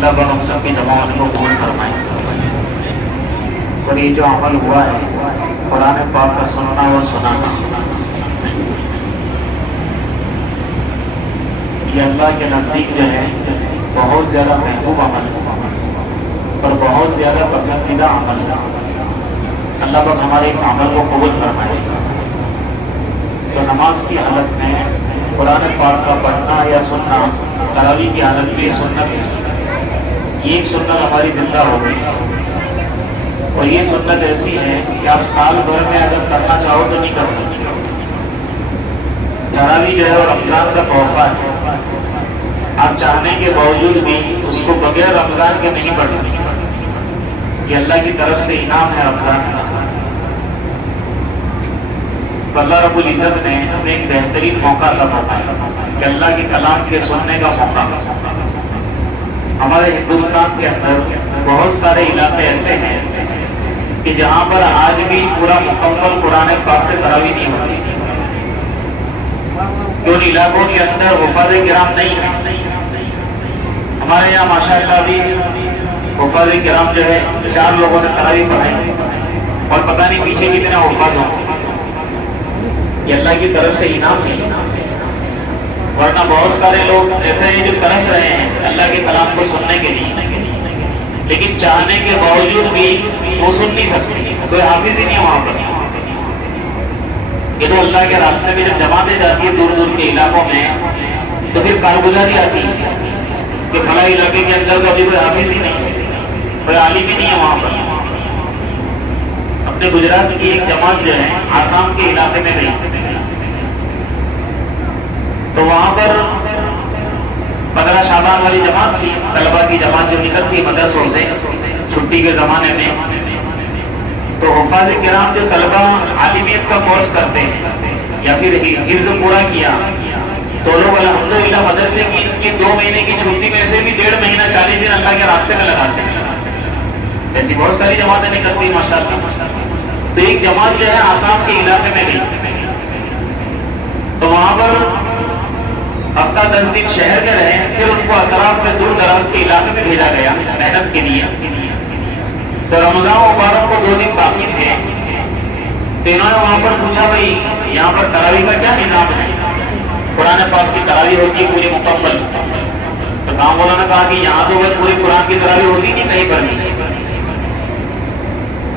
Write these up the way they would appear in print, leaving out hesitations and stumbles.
اللہ پر ہم سب کی جماعت کو قبول فرمائے۔ اور یہ جو عمل ہوا ہے قرآن پاک کا سننا و سنانا، یہ اللہ کے نزدیک جو ہے بہت زیادہ محبوب عمل اور بہت زیادہ پسندیدہ عمل ہے۔ اللہ پاک ہمارے اس عمل کو قبول فرمائے۔ تو نماز کی حالت میں قرآن پاک کا پڑھنا یا سننا، تراویح کی حالت میں سنت ہے، یہ ایک سنت ہماری زندہ ہو گئی۔ اور یہ سنت ایسی ہے کہ آپ سال بھر میں اگر کرنا چاہو تو نہیں کر سکتے۔ تراویح جو ہے اور رمضان کا تحفہ ہے، آپ چاہنے کے باوجود بھی اس کو بغیر رمضان کے نہیں پڑھ سکتے۔ یہ اللہ کی طرف سے انعام ہے رمضان کا۔ تو اللہ رب العزت نے ہمیں ایک بہترین موقع عطا فرمایا کہ اللہ کے کلام کے سننے کا موقع۔ ہمارے ہندوستان کے اندر بہت سارے علاقے ایسے ہیں کہ جہاں پر آج بھی پورا مکمل قرآن پاک سے تراویح نہیں ہوتی، کہ ان علاقوں کے اندر حفاظ کرام نہیں ہے۔ ہمارے یہاں ماشاءاللہ بھی حفاظ کرام جو ہے 4 لوگوں نے تراویح پڑھائی اور پتہ نہیں پیچھے کتنے حفاظ ہوں۔ یہ اللہ کی طرف سے انعام ہے، ورنہ بہت سارے لوگ ایسے ہیں جو ترس رہے ہیں اللہ کے کلام کو سننے کے لیے، لیکن چاہنے کے باوجود بھی وہ سن نہیں سکتے، کوئی حافظ ہی نہیں ہے وہاں پر۔ یہ تو اللہ کے راستے میں جب جماعتیں جاتی ہیں دور دور کے علاقوں میں، تو پھر کارگزاری آتی ہے کہ فلاں علاقے کے اندر تو ابھی کوئی حافظ ہی نہیں، کوئی عالم ہی نہیں ہے وہاں پر۔ اپنے گجرات کی ایک جماعت جو ہے آسام کے علاقے میں گئی، تو وہاں پر 15 شعبان والی جماعت تھی، طلبہ کی جماعت جو نکلتی مدرسوں سے چھٹی کے زمانے میں۔ تو حفاظ کرام جو طلبہ عالمیت کا کورس کرتے ہیں یا پھر حفظ پورا کیا، تو لوگ الحمدللہ مدرسے کی ان کی 2 مہینے کی چھٹی میں سے بھی 1.5 مہینہ 40 دن اللہ کے راستے میں لگاتے ہیں۔ ایسی بہت ساری جماعتیں نکلتی ہیں ماشاءاللہ۔ تو ایک جماعت جو ہے آسام کے علاقے میں گئی، تو وہاں پر ہفتہ 10 دن شہر میں رہے، پھر ان کو اطراف میں دور دراز کے علاقے میں بھیجا گیا محنت کے لیے۔ تو رمضان مبارک کو 2 دن باقی تھے، تو انہوں نے وہاں پر پوچھا بھائی یہاں پر تراویح کا کیا نظام ہے؟ قرآن پاک کی تراویح ہوتی ہے پوری مکمل۔ تو گاؤں والوں نے کہا کہ یہاں تو پوری قرآن کی تراویح ہوتی نہیں، کہیں پر نہیں۔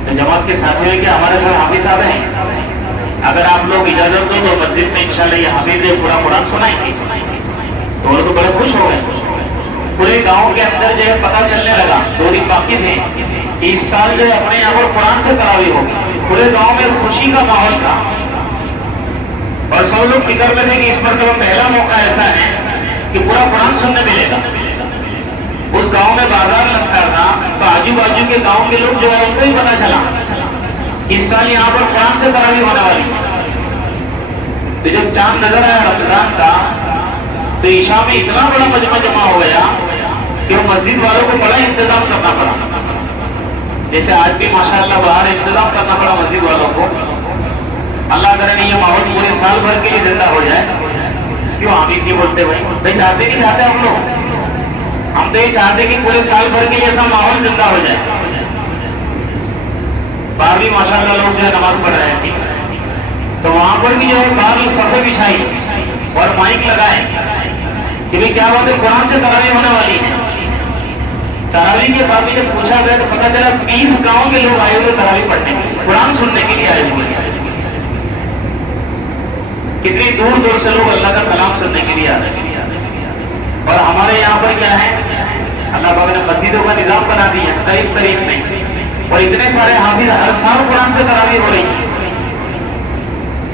تو جماعت کے ساتھیوں کہ ہمارے ساتھ حافظ صاحب ہیں، اگر آپ لوگ اجازت دو تو مسجد میں انشاءاللہ یہ حافظ پورا قرآن سنائیں گے۔ تو وہ تو بڑے خوش ہو گئے۔ پورے گاؤں کے اندر جو ہے پتہ چلنے لگا، 2 دن باقی تھے، اس سال جو ہے اپنے یہاں پر قرآن سے تراویح ہوگی۔ پورے گاؤں میں خوشی کا ماحول تھا، اور سب لوگ فکر میں تھے کہ اس مرتبہ پہلا موقع ایسا ہے کہ پورا قرآن سننے ملے گا۔ اس گاؤں میں بازار لگتا تھا، تو آجو باجو کے گاؤں کے لوگ جو ہے ان کو ہی پتا چلا اس سال یہاں پر قرآن سے تراویح ہونے والی۔ تو جب چاند نظر آیا رمضان کا، تو عشاء میں اتنا بڑا مجمع جمع ہو گیا کہ وہ مسجد والوں کو بڑا انتظام کرنا پڑا، جیسے آج بھی ماشاءاللہ باہر انتظام کرنا پڑا مسجد والوں کو۔ اللہ کرے نہیں یہ ماحول پورے سال بھر کے لیے زندہ ہو جائے۔ کیوں آمین نہیں بولتے بھائی چاہتے نہیں چاہتے ہم لوگ، ہم تو یہ چاہتے کہ پورے سال بھر کے لیے ایسا ماحول زندہ ہو جائے۔ باہر بھی ماشاءاللہ لوگ جو ہے نماز پڑھ رہے تھے، تو وہاں پر بھی جو ہے باہر صفیں بچھائی اور مائک لگائے کہ بھائی کیا بات ہے قرآن سے تراویح ہونے والی ہے۔ تراویح کے بعد جب پوچھا گیا تو پتا چلا 20 گاؤں کے لوگ آئے ہوئے تراویح پڑھنے، قرآن سننے کے لیے آئے ہوئے۔ کتنی دور دور سے لوگ اللہ کا کلام سننے کے لیے آ رہے ہیں۔ اور ہمارے یہاں پر کیا ہے، اللہ پاک نے مسجدوں کا نظام بنا دیا قریب قریب میں، اور اتنے سارے حافظ ہر سال قرآن سے تراویح ہو رہی ہے۔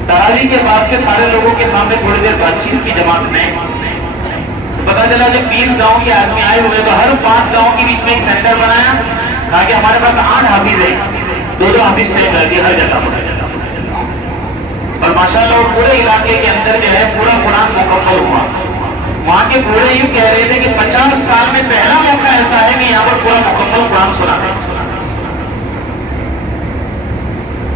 تراویح کے بعد کے سارے لوگوں کے سامنے تھوڑی دیر بات چیت کی جماعت میں، تو پتا چلا جب 20 گاؤں کے آدمی آئے ہوئے تو ہر 5 گاؤں کے بیچ میں ایک سینٹر بنایا، کہا کہ ہمارے پاس 8 حافظ ہیں، 2 حافظ طے کر دیے ہر جگہ پر۔ اور ماشاءاللہ وہ پورے علاقے کے اندر جو ہے پورا قرآن مکمل ہوا۔ وہاں کے بوڑھے یوں کہہ رہے تھے کہ 50 سال میں پہلا موقع ایسا ہے کہ یہاں پر پورا مکمل قرآن سنا ہے،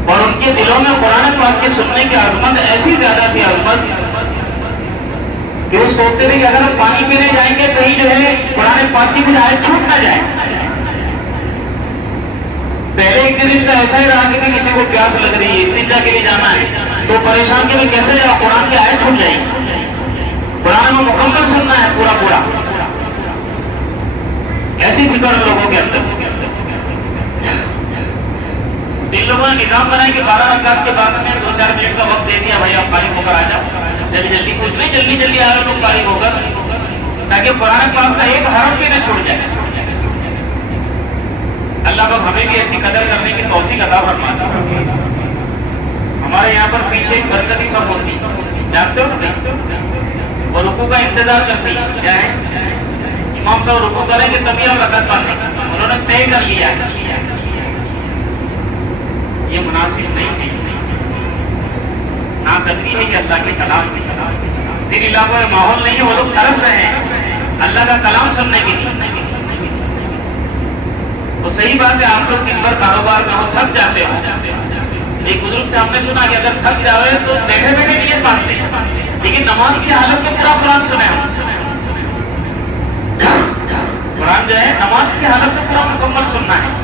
اور ان کے دلوں میں قرآن پاک کے سننے کی عظمت ایسی زیادہ سی عظمت کہ وہ سوچتے تھے کہ اگر ہم پانی پینے جائیں گے کہیں جو ہے قرآن پاک کی کچھ آیت چھوٹ نہ جائے. پہلے ایک دن تو ایسا ہی رہا کہ کسی کو پیاس لگ رہی ہے استنجا کے لیے جانا ہے تو پریشان کہ میں کیسے جاؤں, قرآن کی آیت چھوٹ جائے گی, قرآن میں مکمل سننا ہے پورا پورا. ایسی فکر لوگوں کے اندر. ان لوگوں نے نظام بنایا کہ 12 رکعت کے بعد میں 2-4 منٹ کا وقت دے دیا, بھائی آپ فارغ ہو کر آ جاؤ, جلدی جلدی کچھ نہیں, جلدی جلدی آ رہے لوگ فارغ ہو کر, تاکہ قرآن پاک کا ایک حرف بھی نہ چھوٹ جائے. اللہ پاک ہمیں بھی ایسی قدر کرنے کی توفیق عطا فرماتا. ہمارے یہاں پر پیچھے ایک برکتی سب ہوتی ہے, جانتے ہو نہیں, وہ رکوع کا انتظار کرتی ہے. کیا ہے, امام صاحب رکوع کریں گے تبھی ہم رکعت باندھیں, انہوں نے طے کر لیا. یہ مناسب نہیں تھی, نہ کرتی ہے کہ اللہ کے کلام کی. جن علاقوں میں ماحول نہیں ہے وہ لوگ ترس رہے ہیں اللہ کا کلام سننے کے لیے. تو صحیح بات ہے, آپ لوگ دن بھر کاروبار میں ہو, تھک جاتے ہو. ایک بزرگ سے ہم نے سنا کہ اگر تھک جاؤ تو بیٹھے بیٹھے نیت باندھتے ہیں, لیکن نماز کی حالت میں پورا قرآن سنیں. قرآن جو ہے نماز کی حالت میں پورا مکمل سننا ہے.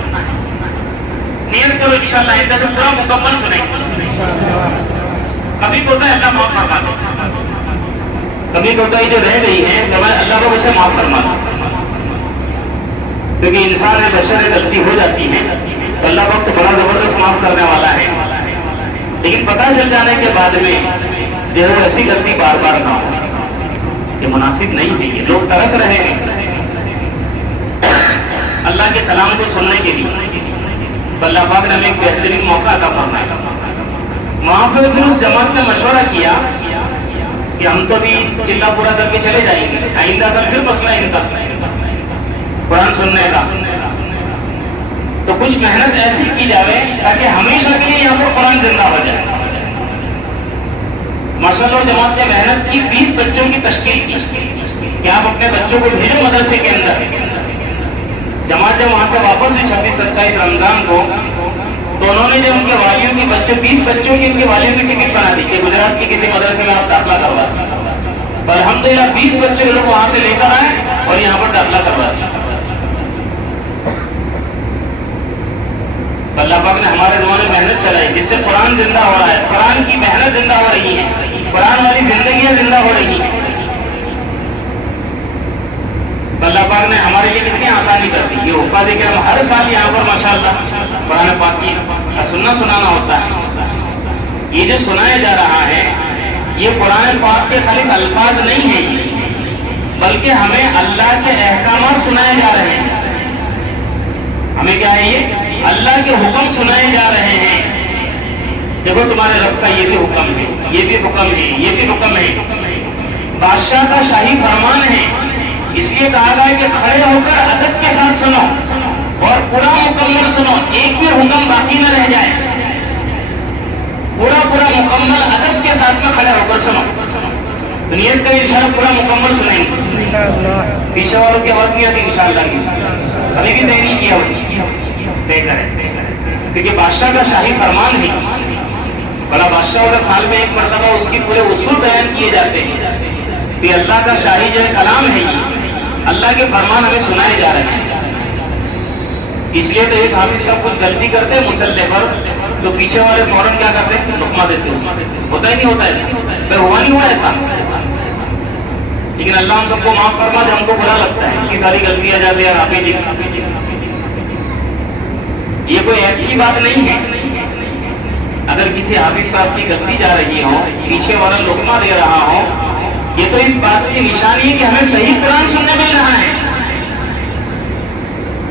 نیت کرو انشاءاللہ ایسا تو پورا مکمل سنیں. کبھی کوتا ہے اللہ معاف فرما دو, کبھی کوتا جو رہ گئی ہے اللہ کو اسے معاف فرما دو, کیونکہ انسان ہے, بشر غلطی ہو جاتی ہے تو اللہ وقت بڑا زبردست معاف کرنے والا ہے. لیکن پتہ چل جانے کے بعد میں جو ہے ایسی غلطی بار بار نہ ہو, یہ مناسب نہیں تھی. کہ لوگ ترس رہے ہیں اللہ کے کلام کو سننے کے لیے. اللہ پاک نے ہمیں ایک بہترین موقع عطا فرمایا. وہاں پہ پھر اس جماعت نے مشورہ کیا کہ ہم تو بھی چلا پورا کر کے چلے جائیں گے, آئندہ سال پھر مسئلہ ان کا قرآن سننے کا. تو کچھ محنت ایسی کی جائے تاکہ ہمیشہ کے لیے یہاں پر قرآن زندہ ہو جائے. ماشاءاللہ جماعت نے محنت کی, 20 بچوں کی تشکیل کی کہ آپ اپنے بچوں کو بھیجو مدرسے کے اندر. جماعت جب وہاں سے واپس ہوئی 26-27 رمضان کو, تو انہوں نے جو ان کے والیوں کی 20 بچوں کی ان کے والیوں کی ٹکٹ بنا دی کہ گجرات کی کسی مدرسے میں آپ داخلہ کروا دیں. پر الحمدللہ 20 بچے لوگ وہاں سے لے کر آئے اور یہاں پر داخلہ کروا دیا. اللہ پاک نے ہمارے لوگوں نے محنت چلائی جس سے قرآن زندہ ہو رہا ہے, قرآن کی محنت زندہ ہو رہی ہے, قرآن والی زندگیاں زندہ ہو رہی ہیں. اللہ پاک نے ہمارے لیے کتنی آسانی کر دی. یہ اوقات ہے کہ ہم ہر سال یہاں پر ماشاءاللہ قرآن پاک کی سنانا ہوتا ہے. یہ جو سنایا جا رہا ہے یہ قرآن پاک کے خالص الفاظ نہیں ہیں, بلکہ ہمیں اللہ کے احکامات سنائے جا رہے ہیں. ہمیں کیا ہے, یہ اللہ کے حکم سنائے جا رہے ہیں. دیکھو تمہارے رب کا یہ بھی حکم ہے, یہ بھی حکم ہے, یہ بھی حکم ہے. بادشاہ کا شاہی فرمان ہے, اس لیے کہا گیا کہ کھڑے ہو کر ادب کے ساتھ سنو اور پورا مکمل سنو, ایک بھی حکم باقی نہ رہ جائے. پورا پورا مکمل ادب کے ساتھ میں کھڑے ہو کر سنو. نیت کا انشاءاللہ پورا مکمل سنیں گے. پیچھے والوں کی آواز نہیں آتی انشاءاللہ, کبھی بھی طے نہیں کیا طے کریں, کیونکہ بادشاہ کا شاہی فرمان ہے. بڑا بادشاہ ہوگا سال میں ایک مرتبہ اس کی پورے اصول بیان کیے جاتے ہیں کہ اللہ کا شاہی جو کلام ہے, یہ اللہ کے فرمان ہمیں سنائے جا رہے ہیں. اس لیے تو ایک حافظ سب کچھ غلطی کرتے ہیں مسلح پر, تو پیچھے والے فوراً کیا کرتے ہیں, لقمہ دیتے ہیں. ہوتا ہی نہیں ہوتا ایسا, پھر ہوا نہیں ہوا ایسا. لیکن اللہ ہم سب کو معاف فرما دے, ہم کو برا لگتا ہے کہ ساری غلطیاں جاتی ہیں حافظ جی. یہ کوئی ایسی کی بات نہیں ہے. اگر کسی حافظ صاحب کی غلطی جا رہی ہو, پیچھے والا لقمہ دے رہا ہو, یہ تو اس بات کی نشانی ہے کہ ہمیں صحیح قرآن سننے مل رہا ہے.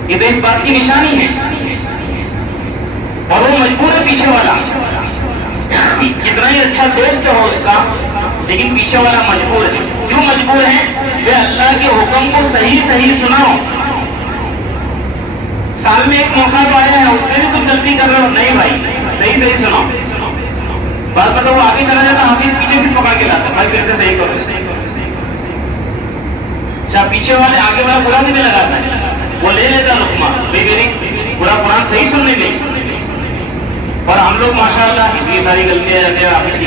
یہ تو اس بات کی نشانی ہے. اور وہ مجبور ہے پیچھے والا, کتنا ہی اچھا دوست ہو اس کا, لیکن پیچھے والا مجبور ہے. کیوں مجبور ہے؟ کہ اللہ کے حکم کو صحیح صحیح سناؤ. سال میں ایک موقع پایا ہے, اس میں بھی تم غلطی کر رہے ہو, نہیں بھائی صحیح صحیح سناؤ. بات مطلب وہ آگے چلا جاتا, حافظ پیچھے بھی پکڑ کے لاتا, بھائی پھر سے صحیح کرو. اچھا پیچھے والے آگے والا برا نہیں لگاتا ہے, وہ لے لیتا لقمہ, میری پورا قرآن صحیح سننے نہیں. اور ہم لوگ ماشاءاللہ اتنی ساری غلطیاں جاتے ہیں حافظ کی.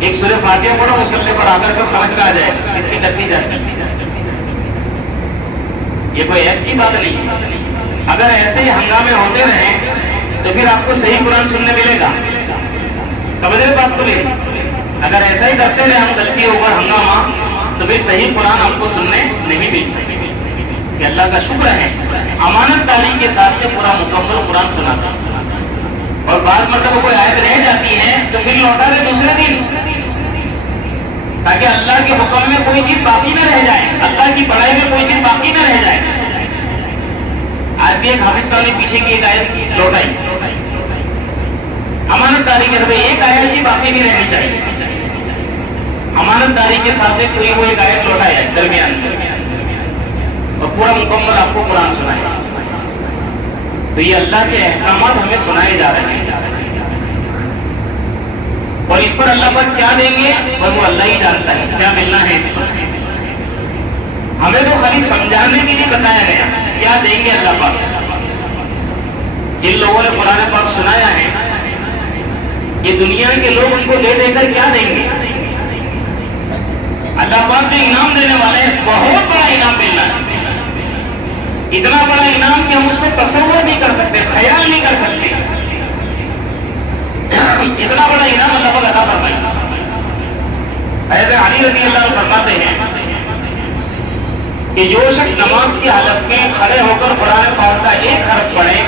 ایک سورہ فاتحہ پڑھو مسلح پر آ کر سب سمجھ میں آ جائے کتنی کرتی جاتی. یہ کوئی ایپ کی بات نہیں. اگر ایسے ہی ہنگامے ہوتے رہیں تو پھر آپ کو صحیح قرآن سننے ملے گا. سمجھ رہے بات کو نہیں؟ اگر ایسا ہی کرتے رہے ہم غلطی اوپر ہنگامہ تو پھر صحیح قرآن ہم کو سننے نہیں مل سکے. کہ اللہ کا شکر ہے امانت داری کے ساتھ میں پورا مکمل قرآن سناتا. اور بعض مرتبہ کوئی آیت رہ جاتی ہے تو پھر لوٹا دے دوسرے دن, تاکہ اللہ کے حکم میں کوئی چیز باقی نہ رہ جائے, اللہ کی پڑھائی میں کوئی چیز باقی نہ رہ جائے. آج بھی ایک حافظ صاحب نے پیچھے کی ایک آیت لوٹائی امانت داری کے طرف, ایک آیت بھی باقی نہیں رہنی چاہیے. امانت داری کے ساتھ کوئی وہ ایک آیت لوٹایا ہے درمیان اور پورا مکمل آپ کو قرآن سنایا. تو یہ اللہ کے احکامات ہمیں سنائے جا رہے ہیں, اور اس پر اللہ پر کیا دیں گے وہ اللہ ہی جانتا ہے کیا ملنا ہے اس پر. ہمیں تو خالی سمجھانے کے لیے بتایا گیا کیا دیں گے اللہ پاک. جن لوگوں نے قرآن پاک سنایا ہے یہ دنیا کے لوگ ان کو دے دے کر کیا دیں گے. اللہ پاک جو انعام دینے والے ہیں بہت بڑا انعام ملنا ہے. اتنا بڑا انعام کہ ہم اس کو تصور نہیں کر سکتے, خیال نہیں کر سکتے. اتنا بڑا انعام اللہ پاک عطا فرمائے. حضرت علی رضی اللہ عنہ فرماتے ہیں کہ جو شخص نماز کی حالت میں کھڑے ہو کر قرآن پاک کا ایک حرف پڑھے,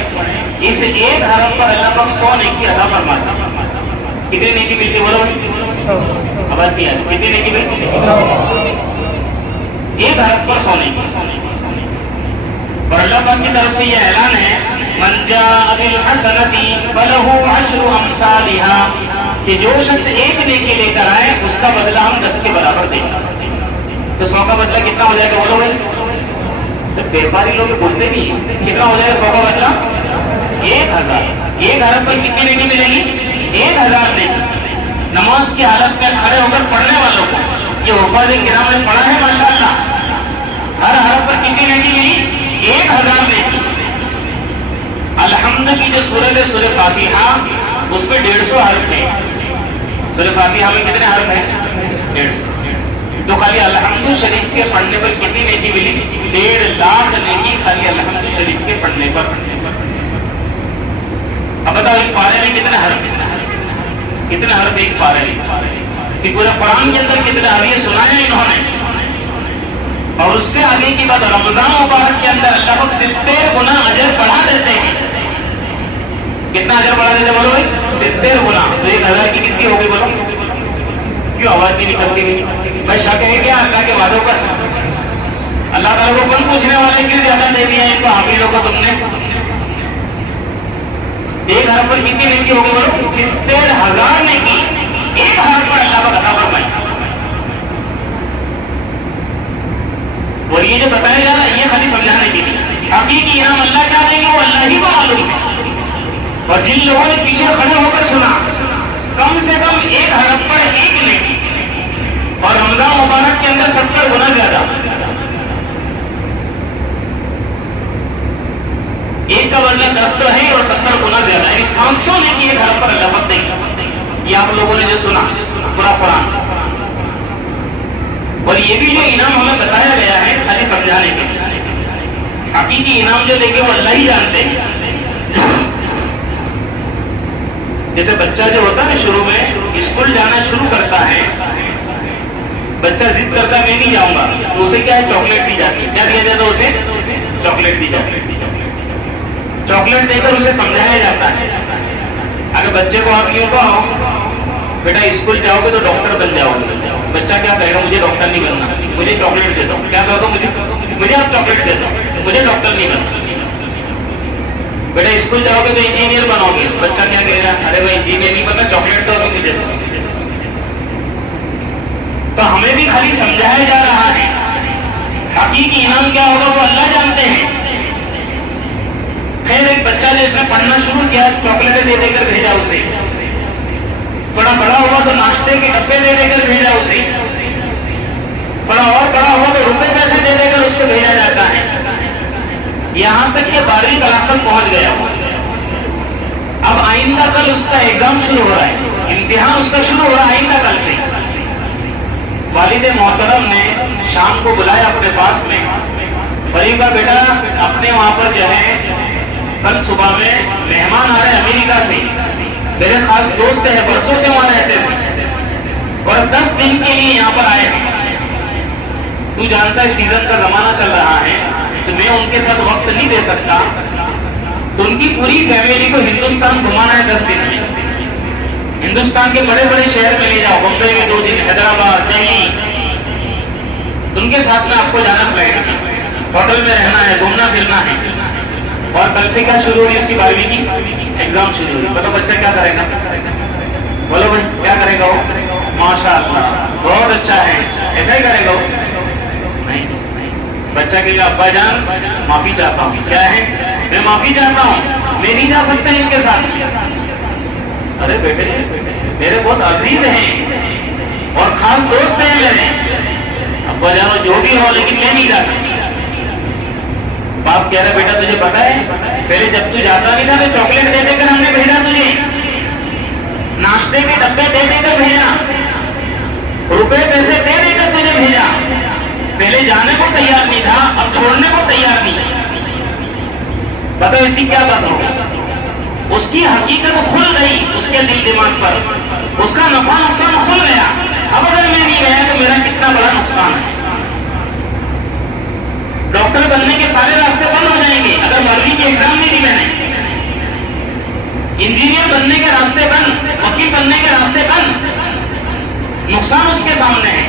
اس ایک حرف پر اللہ پاک 100 نیکی عطا فرماتا. کتنی نیکی ملتی بولو آواز کیا کتنی نیکی ملتی؟ ایک حرف پر 100 نیکی. اور اللہ پاک کی طرف سے یہ اعلان ہے من جاء بالحسنۃ فلہ عشر امثالها کہ جو شخص ایک نیکی لے کر آئے اس کا بدلہ ہم 10 کے برابر دیں گے. تو 100 کا بدلہ کتنا ہو جائے گا بولو بھائی؟ تو بیپاری لوگ بولتے نہیں کتنا ہو جائے گا 100 کا بدلہ 1000. ایک حرف پر کتنی نیکی ملے گی؟ 1000 نیکی. نماز کی حالت میں کھڑے ہو کر پڑھنے والوں کو یہ حفاظ کرام نے پڑھا ہے ماشاءاللہ, ہر حرف پر کتنی نیکی ملی؟ 1000 نیکی. الحمد کی جو سورت ہے سورہ فاتحہ اس میں 150 حرف ہیں. سورہ فاتحہ میں کتنے حرف ہیں؟ 150. تو خالی الحمد شریف کے پڑھنے پر کتنی نیکی ملی؟ 1.5 لاکھ نیکی خالی الحمد شریف کے پڑھنے پر. اب بتاؤ ایک پارے میں کتنے حرف ہیں؟ کتنے حرف ایک پارے میں؟ کہ پورے قرآن کے اندر کتنے حرف یہ سنائے انہوں نے. اور اس سے آگے کی بات رمضان مبارک کے اندر اللہ پاک 70 گنا اجر بڑھا دیتے ہیں. کتنا اجر بڑھا دیتے بولو بھائی؟ 70 گنا. تو 1000 کی کتنی ہوگی بولو؟ کیوں آواز نہیں نکلتی ہوئی بھائی؟ شک ہے کیا اللہ کے وعدوں پر؟ اللہ تعالیٰ کو کون پوچھنے والے کیوں زیادہ دے دیا ان کو حاملوں کو تم نے؟ ایک حرف پر کتنی نیکی ہوگی بولو؟ 70,000 نیکی ایک حرف پر اللہ کا عطا فرمائے. اور یہ جو بتایا جا رہا ہے یہ خالی سمجھانے کے لیے. حقیقی انعام اللہ کیا دیں گے وہ اللہ ہی کو معلوم ہے. اور جن لوگوں نے پیچھے کھڑے ہو کر سنا کم سے کم ایک حرف پر ایک نیکی, اور رمضان مبارک کے اندر 70 گنا زیادہ. ایک کا بدلہ 10 تو ہے اور 70 گنا زیادہ, یعنی 700 نیکی ایک حرف پر اللہ پاک دیں گے. یہ آپ لوگوں نے جو سنا پورا قرآن, اور یہ بھی جو انعام ہمیں بتایا گیا ہے خالی سمجھانے کے لیے. حقیقی انعام جو دیں گے وہ اللہ ہی جانتے ہیں. جیسے بچہ جو ہوتا ہے شروع میں اسکول جانا شروع کرتا ہے, بچہ ضد کرتا ہے میں نہیں جاؤں گا, تو اسے کیا ہے چاکلیٹ دی جاتی ہے. کیا دیا جاتا ہے اسے؟ چاکلیٹ دی جاتی ہے. چاکلیٹ دے کر اسے سمجھایا جاتا ہے. اگر بچے کو آپ یوں کہو بیٹا اسکول جاؤ گے تو ڈاکٹر بن جاؤ گے, بچہ کیا کہے گا مجھے ڈاکٹر نہیں بننا, مجھے چاکلیٹ دے دو. کیا کہو گا؟ مجھے آپ چاکلیٹ دے دو, مجھے ڈاکٹر نہیں بننا. بیٹا اسکول جاؤ گے تو انجینئر بناؤ گے, بچہ کیا کہے گا ارے بھائی انجینئر نہیں بننا, چاکلیٹ دو تو مجھے دو. تو ہمیں بھی خالی سمجھایا جا رہا ہے, حقیقی انعام کیا ہوگا وہ اللہ جانتے ہیں. خیر ایک بچہ جس نے پڑھنا شروع کیا چاکلیٹیں دے دے کر بھیجا اسے, تھوڑا بڑا ہوا تو ناشتے کے ڈبے دے دے کر بھیجا اسے, تھوڑا اور بڑا ہوا تو روپے پیسے دے دے کر اس کو بھیجا جاتا ہے. یہاں تک کہ 12ویں کلاس تک پہنچ گیا. اب آئندہ کل اس کا ایگزام شروع ہو رہا ہے, امتحان اس کا شروع ہو رہا آئندہ کل سے. والد محترم نے شام کو بلایا اپنے پاس میں، فریم کا بیٹا اپنے وہاں پر جو ہے کل صبح میں مہمان آ رہے ہیں امریکہ سے، میرے خاص دوست ہیں، برسوں سے وہاں رہتے تھے اور 10 دن کے لیے یہاں پر آئے ہیں. تو جانتا ہے سیزن کا زمانہ چل رہا ہے تو میں ان کے ساتھ وقت نہیں دے سکتا، تو ان کی پوری فیملی کو ہندوستان گھمانا ہے 10 دن میں. ہندوستان کے بڑے بڑے شہر میں لے جاؤ، بمبئی میں 2 دن، حیدرآباد، دہلی، ان کے ساتھ میں آپ کو جانا پڑے گا. ہوٹل میں رہنا ہے، گھومنا پھرنا ہے. اور کل سے کیا شروع ہوئی؟ اس کی 12ویں کی ایگزام شروع ہوئی. بتاؤ بچہ کیا کرے گا؟ بولو بھائی کیا کرے گا وہ؟ ماشاء اللہ بہت اچھا ہے. ایسا ہی کرے گا وہ؟ نہیں. بچہ کہے گا ابا جان معافی چاہتا ہوں. کیا ہے؟ میں معافی چاہتا ہوں، میں نہیں جا سکتا ان کے ساتھ. ارے بیٹے میرے بہت عزیز ہیں اور خاص دوست ہیں میرے، ابا جانو جو بھی ہو لیکن میں نہیں جا سکتا. باپ کہہ رہا بیٹا تجھے پتا ہے پہلے جب تو جاتا نہیں تھا تو چاکلیٹ دے دے کر ہم نے بھیجا تجھے، ناشتے کے ڈبے دے دے کر بھیجا، روپے پیسے دے دے کر تجھے بھیجا. پہلے جانے کو تیار نہیں تھا، اب چھوڑنے کو تیار نہیں. بتاؤ اسی کیا بات ہوگا؟ اس کی حقیقت کھل گئی اس کے دل دماغ پر، اس کا نفع نقصان کھل گیا. اب اگر میں نہیں گیا تو میرا کتنا بڑا نقصان ہے. ڈاکٹر بننے کے سارے راستے بند ہو جائیں گے اگر 12ویں کی ایگزام نہیں دی میں نے. انجینئر بننے کے راستے بند، وکیل بننے کے راستے بند. نقصان اس کے سامنے ہے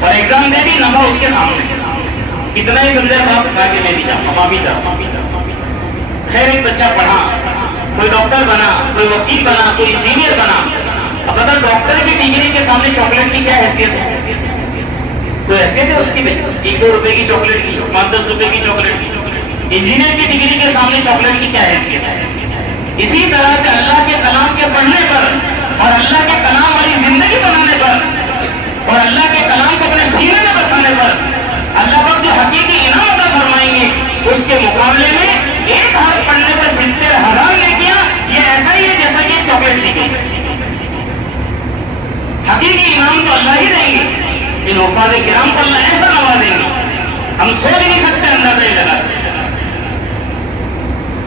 اور ایگزام دے دی، نفع اس کے سامنے. کتنا ہی سمجھا باپ کہا کہ میں نہیں جاؤں، ماں بھی جاؤں. خیر ایک بچہ پڑھا، کوئی ڈاکٹر بنا، کوئی وکیل بنا، کوئی انجینئر بنا. اب پتا ڈاکٹر کی ڈگری کے سامنے چاکلیٹ کی کیا حیثیت ہے؟ کوئی حیثیت ہے اس کی؟ 1-2 روپے کی چاکلیٹ کی، 5-10 روپے کی چاکلیٹ کی. انجینئر کی ڈگری کے سامنے چاکلیٹ کی کیا حیثیت ہے؟ اسی طرح سے اللہ کے کلام کے پڑھنے پر اور اللہ کے کلام والی زندگی بنانے پر اور اللہ کے کلام کو اپنے سینے میں بسانے پر اللہ پر جو حقیقی انعام عطا فرمائیں گے، اس کے مقابلے میں ایک ہاتھ پڑھنے پر 70,000 نیکیاں، یہ ایسا ہی ہے جیسا کہ چاکلیٹ دی گئی. حقیقی انعام تو اللہ ہی دیں گے. ان وفاد کرام کو اللہ ایسا نوازیں گے ہم سوچ نہیں سکتے، اندازہ ہی لگا سکتے.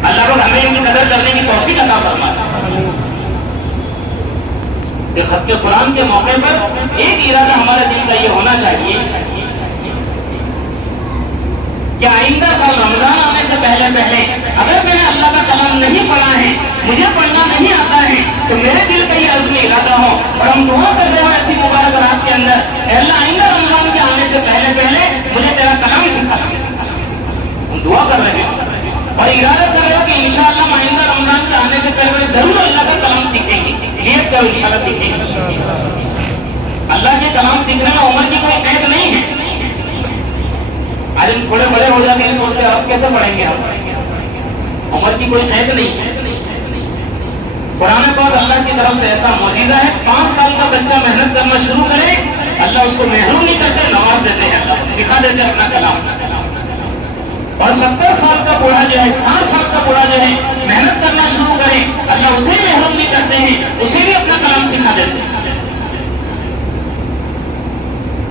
اللہ کو ہمیں ان کی قدر کرنے کی توفیق عطا فرماتا. کہ خط قرآن کے موقع پر ایک ارادہ ہمارے دل کا یہ ہونا چاہیے کہ آئندہ سال رمضان آنے سے پہلے اگر میں نے اللہ کا کلام نہیں پڑھا ہے، مجھے پڑھنا نہیں آتا ہے، تو میرے دل کا یہ عزم ارادہ ہو اور ہم دعا کر رہے ہو ایسی مبارک رات کے اندر، اے اللہ آئندہ رمضان کے آنے سے پہلے مجھے تیرا کلام سکھا. ہم دعا کر رہے ہیں اور ارادہ کر رہے ہو کہ انشاءاللہ ہم آئندہ رمضان کے آنے سے پہلے ضرور اللہ کا کلام سیکھیں گے. نیت کرو انشاءاللہ سیکھیں گے. اللہ کے کلام سیکھنے میں عمر کی کوئی قید نہیں ہے. آج ہم تھوڑے بڑے ہو جاتے ہیں سوچتے ہیں اب کیسے پڑھیں گے ہم. عمر کی کوئی قید نہیں ہے. قرآن پاک اللہ کی طرف سے ایسا معجزہ ہے، 5 سال کا بچہ محنت کرنا شروع کرے اللہ اس کو محروم نہیں کرتے، نواز دیتے ہیں، اللہ سکھا دیتے اپنا کلام. اور 70 سال کا بوڑھا جو ہے، 60 سال کا بوڑھا جو ہے محنت کرنا شروع کرے اللہ اسے محروم نہیں کرتے ہیں، اسے بھی اپنا کلام سکھا دیتے ہیں.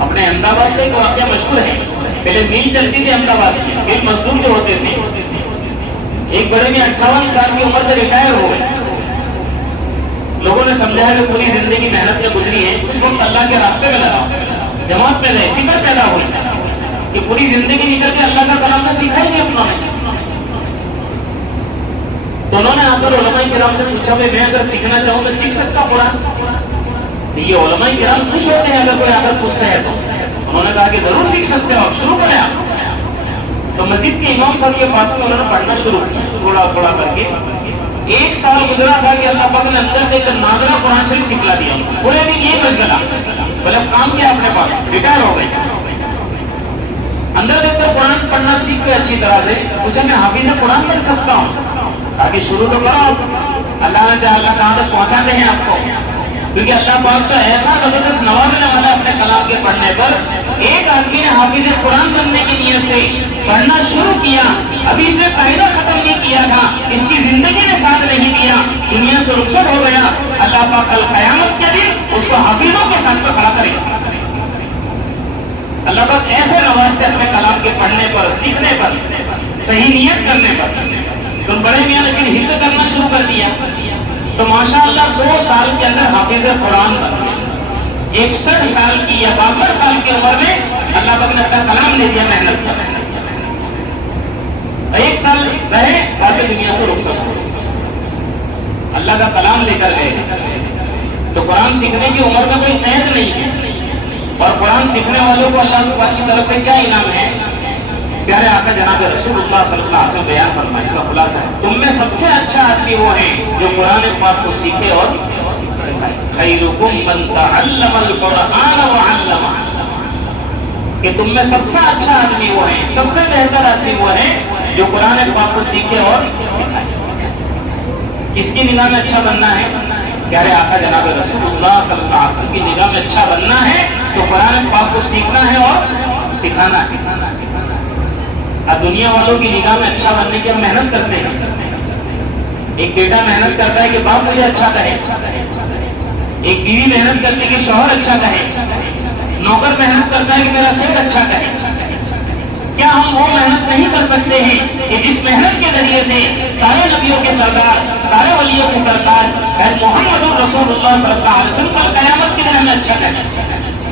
اپنے احمدآباد کا ایک واقعہ مشہور ہے. پہلے میل چلتی تھی احمدآباد کی، ایک مزدور جو ہوتے تھے، ایک بڑے میں 58 سال کی عمر سے ریٹائر ہو گئے. لوگوں نے سمجھایا کہ پوری زندگی محنت میں گزری ہے، اس وقت اللہ کے راستے میں لگا، جماعت میں رہے، فکر پیدا ہوئی کہ پوری زندگی نکل کے اللہ کا کلام تو سیکھا ہی نہیں اس نے. تو انہوں نے آ کر علماء کرام سے پوچھا کہ میں اگر سیکھنا چاہوں تو سیکھ سکتا ہوں قرآن؟ یہ علماء کرام خوش ہوتے ہیں اگر کوئی آ کر پوچھتا ہے تو. انہوں نے کہا کہ ضرور سیکھ سکتے ہو، شروع کریں آپ. تو مسجد کے امام صاحب کے پاس میں انہوں نے پڑھنا شروع کیا تھوڑا تھوڑا کر کے. 1 سال گزرا تھا کہ اللہ پاک نے اندر دیکھ کر ناظرہ قرآن شریف سکھلا دیا. پورے دن یہ مشغلہ، بولے اب کام کیا اپنے پاس، ریٹائر ہو گئے. اندر دیکھ کر قرآن پڑھنا سیکھ کے اچھی طرح سے پوچھا میں حافظ قرآن پڑھ سکتا ہوں؟ تاکہ شروع تو کرو، اللہ نے چاہا اللہ کہاں تک پہنچاتے ہیں آپ کو. کیونکہ اللہ پاک کا ایسا زبردست نوازنے والا اپنے کلام کے پڑھنے پر. ایک آدمی نے حافظ قرآن بننے کی نیت سے پڑھنا شروع کیا, ابھی اس نے قاعدہ ختم نہیں کیا تھا, اس کی زندگی نے ساتھ نہیں دیا, دنیا سے رخصت ہو گیا. اللہ پاک کل قیامت کے دن اس کو حافظوں کے ساتھ پر کھڑا کرے گا. اللہ پاک ایسے نواز سے اپنے کلام کے پڑھنے پر, سیکھنے پر, صحیح نیت کرنے پر. تو بڑے میاں نے پھر حفظ کرنا شروع کر دیا, تو ماشاءاللہ 2 سال کے اندر حافظ قرآن بن گیا. 61 سال کی یا 62 سال کی عمر میں اللہ پاک نے اپنا کلام لے دیا محنت کر. 1 سال رہے, باقی دنیا سے رخصت ہو, اللہ کا کلام لے کر گئے. تو قرآن سیکھنے کی عمر کا کوئی قید نہیں ہے, اور قرآن سیکھنے والوں کو اللہ کی طرف سے کیا انعام ہے. پیارے آقا جناب رسول اللہ صلی اللہ علیہ وسلم بیان فرمائے, اس کا خلاصہ ہے, تم میں سب سے اچھا آدمی وہ ہے جو قرآن پاک کو سیکھے اور سکھائے. خیرکم من تعلم القرآن وعلمہ, کہ تم میں سب سے اچھا آدمی وہ ہے, سب سے بہتر آدمی وہ ہے جو قرآن پاک کو سیکھے اور سکھائے. کس کی نگاہ میں اچھا بننا ہے؟ پیارے آقا جناب رسول اللہ صلی اللہ علیہ وسلم کی نگاہ میں اچھا بننا ہے تو قرآن پاک کو سیکھنا ہے اور سکھانا ہے. اب دنیا والوں کی نگاہ میں اچھا بننے کی ہم محنت کرتے ہیں. ایک بیٹا محنت کرتا ہے کہ باپ مجھے اچھا کہے, ایک بیوی محنت کرتی ہے کہ شوہر اچھا کہے, نوکر محنت کرتا ہے کہ میرا سیٹ اچھا کہے. کیا ہم وہ محنت نہیں کر سکتے ہیں کہ جس محنت کے ذریعے سے سارے نبیوں کے سردار, سارے ولیوں کے سردار محمد رسول اللہ صلی اللہ علیہ وسلم پر قیامت کے دن ہمیں اچھا کہے,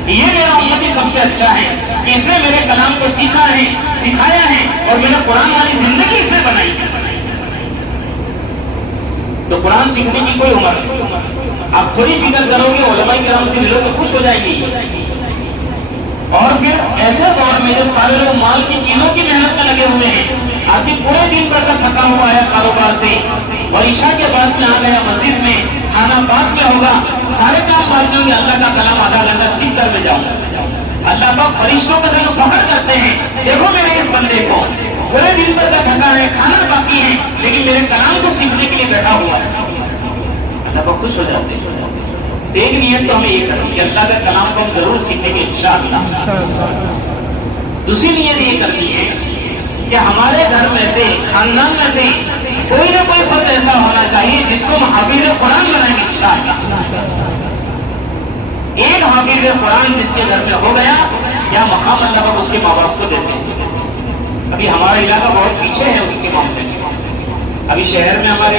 یہ میرا امتی سب سے اچھا ہے کہ اس نے میرے کلام کو سیکھا ہے, سکھایا ہے, اور میرا قرآن والی زندگی اس نے بنائی ہے. تو قرآن سیکھنے کی کوئی عمر نہیں. آپ تھوڑی فکر کرو گے, علماء کرام سے ملو تو خوش ہو جائیں گے. اور پھر ایسے دور میں جب سارے لوگ مال کی چیزوں کی محنت میں لگے ہوئے ہیں, آدمی پورے دن بھر کا تھکا ہوا ہے کاروبار سے, اور عشاء کے بعد میں آ گیا مسجد میں, کھانا بعد میں ہوگا, سارے کام بعد میں, اللہ کا کلام آدھا گھنٹہ سیکھ کر میں جاؤں. اللہ پاک فرشتوں کے دل فخر کرتے ہیں, دیکھو میرے اس بندے کو پورے دن بھر کا تھکا ہے, کھانا باقی ہے, لیکن میرے کلام کو سیکھنے کے لیے بیٹھا ہوا ہے. اللہ پاک خوش ہو جاتے ہیں. ایک نیت تو ہمیں یہ کرنی کہ اللہ کا کلام کو ہم ضرور سیکھیں گے انشاءاللہ. دوسری نیت یہ کرنی ہے کہ ہمارے گھر میں سے, خاندان میں سے کوئی نہ کوئی فرد ایسا ہونا چاہیے جس کو ہم حافظ قرآن بنائیں گے انشاءاللہ. ایک حافظ قرآن جس کے گھر میں ہو گیا, یا مقام اللہ پاک اس کے ماں باپ کو دیتے ہیں. ابھی ہمارا علاقہ بہت پیچھے ہے اس کے معاملے میں. ابھی شہر میں ہمارے